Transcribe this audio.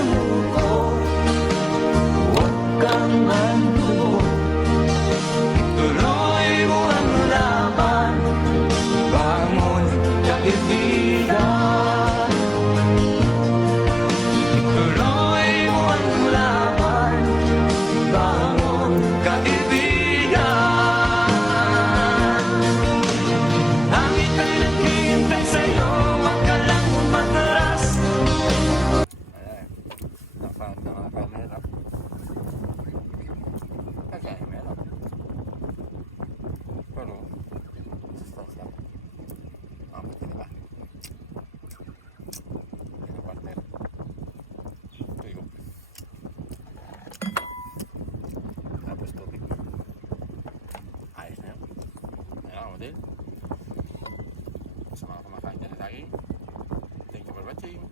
sumuko, huwag kang magdugo. Tuloy mo ang laban, bangon kaibigan. Tuloy mo ang laban, bangon kaibigan. Langit ay naghihintay sa'yo, wag ka lang umatras. Ayan, nafound na mga kamera. Kasi meron. Pero, sustansya. Mabuti na ba? Ito partner. Tuyo. Tapos tubig. Ayos na yun. Ayan, model. Sa mga kumakain dyan lagi. Thank you for watching.